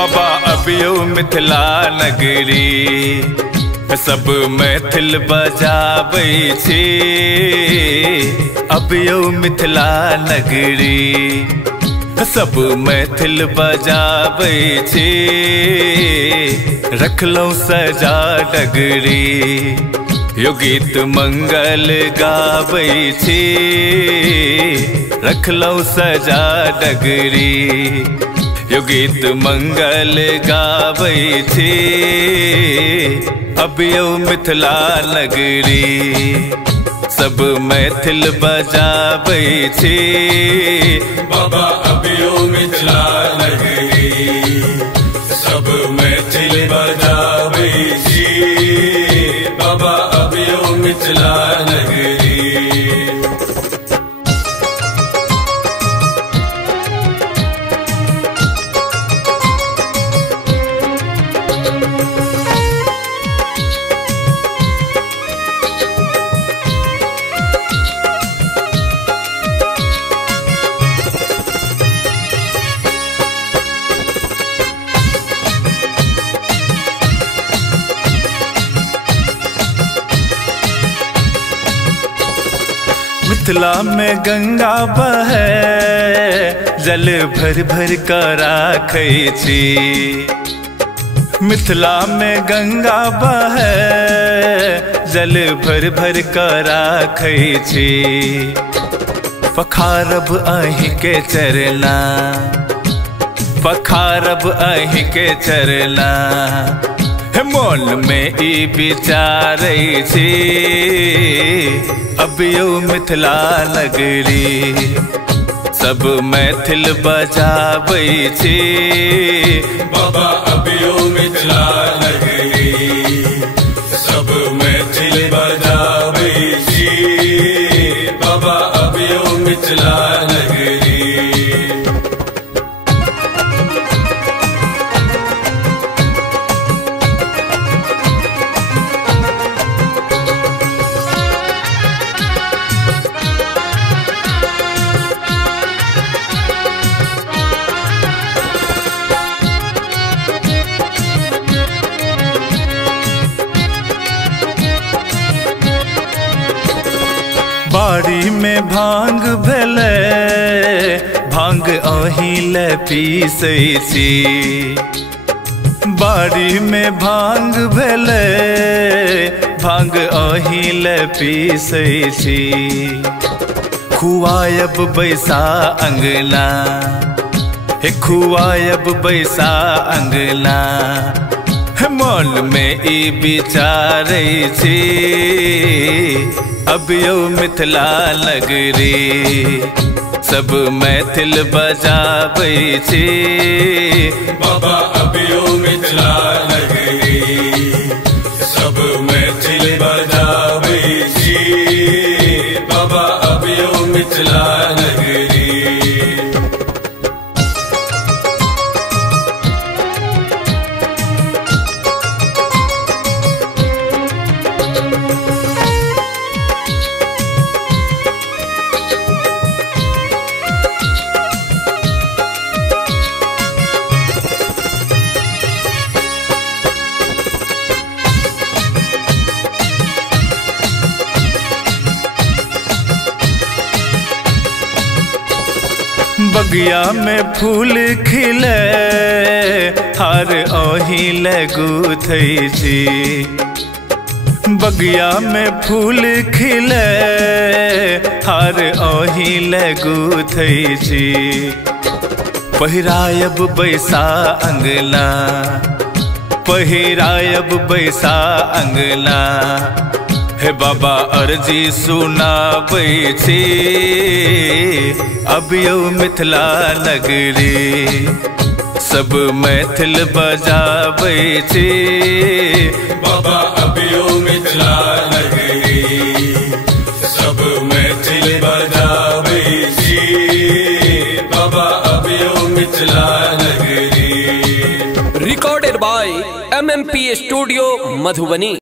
बाबा अबियो मिथिला नगरी सब मैथिल बजाबै छी। अबियो मिथिला नगरी सब मैथिल बजाबै छी। रखलौं सजा डगरी यो गीत मंगल गाबै छी। रखलौं सजा डगरी यो गीत मंगल गाबै छी। अबियो मिथिला नगरी सब मैथिल बजाबै छी। बाबा अबियो मिथिला नगरी सब मैथिल बजाबै छी। बाबा अबियो मिथिला नगरी मिथिला में गंगा बहे जल भर भर कर राखै छी। मिथिला में गंगा बहे जल भर भर कर राखै छी। पखारब अहीं के चरना पखारब अहीं के चरना मोल में ई विचारै छी। अबियो मिथिला नगरी सब मैथिल बजाबै छी। बाबा अबियो मिथिला नगरी सब मैथिल बजाबै छी। बाबा अबियो मिथिला नगरी बाड़ी में भांग भेले भांग अहीं ले पीसै छी। बाड़ी में भांग भेले भांग अहीं ले पीसै छी। खुआयब बैसा अंगना हे खुआयब बैसा अंगना मन में ई विचारै छी। अबियो मिथिला नगरी सब मैथिल बजाबै छी। बाबा अबियो मिथिला नगरी सब मैथिल बजाबै छी। बाबा अबियो मिथिला नगरी बगिया में फूल खिले हार अहीं ले गुथै छी। बगिया में फूल खिले हार अहीं ले गुथै छी। पहिरायब बैसा अंगना पहिरायब बैसा अंगना हे बाबा अर्जी सुनाबै छी। अबियो मिथिला नगरी सब मैथिल बजाबै छी। बाबा अबियो मिथिला नगरी सब मैथिल बजाबै छी। बाबा अबियो मिथिला नगरी recorded by MMP studio Madhubani.